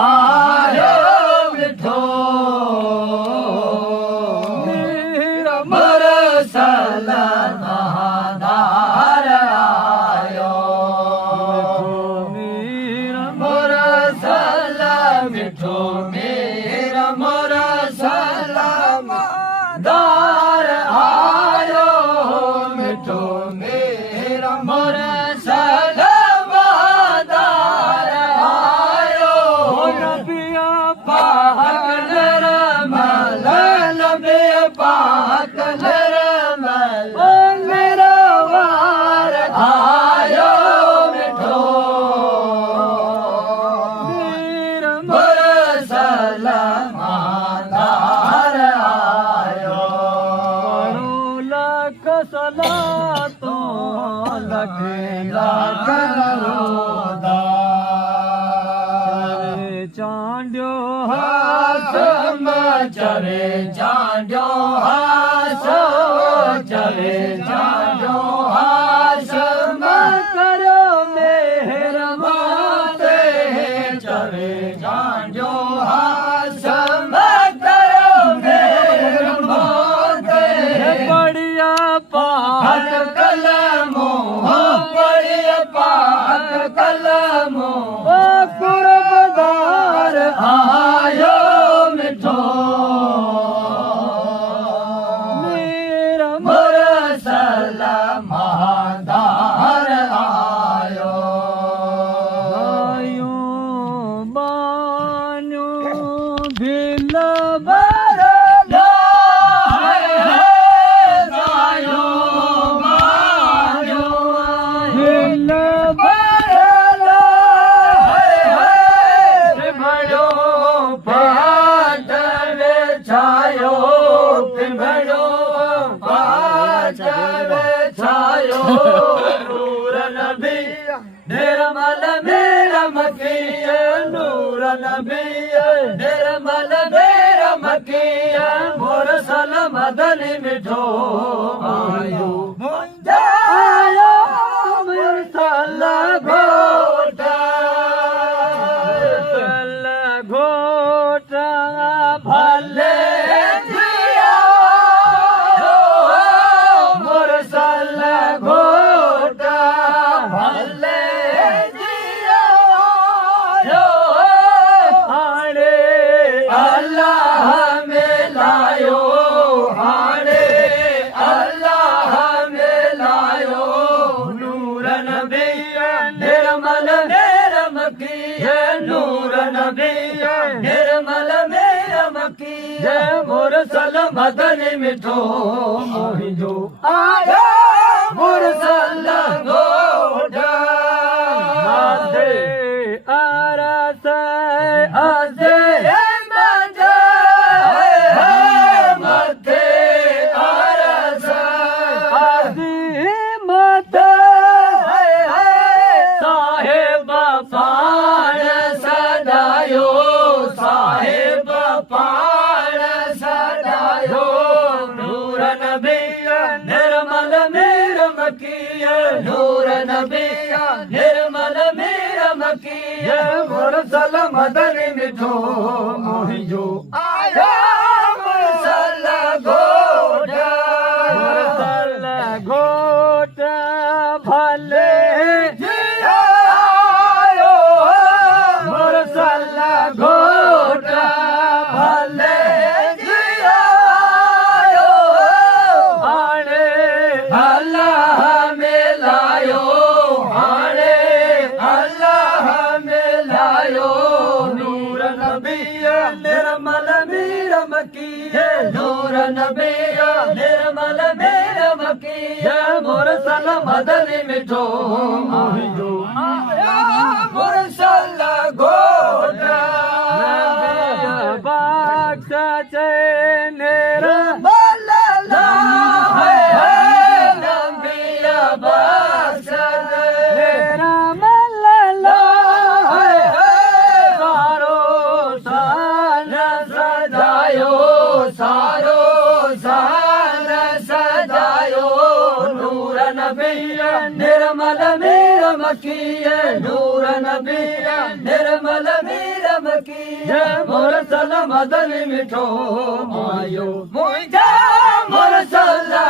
आयो मिठो मेरा मुरसल महादार आयो मेरा मुरसल मिठो मेरा मुरसल महादार आयो मिठो मेरा मुरसल महादार आयो नबिया पाक नरमल नबिया पाक नरमल मेरा वार आयो मिठो मेरा मुरसल महादार आयो लख सलातो लख लाख रोदा चांड्यो हाथ चले चांड्यो हाथ चले चांड्यो हाथ करो मेहर माते चले चांड्यो हाथ करो मेहर माते बढ़िया पाक कलमो बढ़िया पाक कलमो कुर्बदार आयो मिठो मेरा मुरसल महादार आयो आयो बानो दिल बरला आयो बानो दिल बरला भड़ो पाटल छायो भड़ो पाटल छायो नूर नबी निर्मल मेरा मकीय नूर नबी निर्मल मेरा मकीय मुरसल मदनी मिठो आयो आयो मुरसल घोटा घोटा भले जिया मुरसल घोटा भले जिया हाणे अल्लाह में लायो हाणे अल्लाह में लायो नूर नबी निर्मल मेरा मकीय नूर नबी निर्मल मेरा मकीय मुरसल मदनी मिठो मोहिजो आया मुरसल घोड़ा आदे आरस आदे मजे मथे आरस आदे मथे साहेब पाण सदायो साहेब पाण सदायो नूर नबी निर्मल मेरा मकीय नूर नबी निर्मल मेरा मकीय मुरसल मदनी मिठो मोहिजो आया मुरसल घोड़ा मुरसल घोड़ा भले जिया आयो मुरसल घोड़ा भले जिया आयो हाणे अल्लाह में लायो हाणे अल्लाह में लायो नूर नबी निर्मल मेरा मकीय नूर नबी निर्मल मेरा मकीय मुरसल मदनी मिठो मोहिजो आया मुरसल घोड़ा बाग नेरा बल्ला है नबिया बाग नेरा मल्ला है सारो सान सजायो सारो सान सजायो नूर नबी निर्मल मेरा मकीय नूर नबी निर्मल मेरा की मोर सला मदन मिठो आयो मुझा मोर सला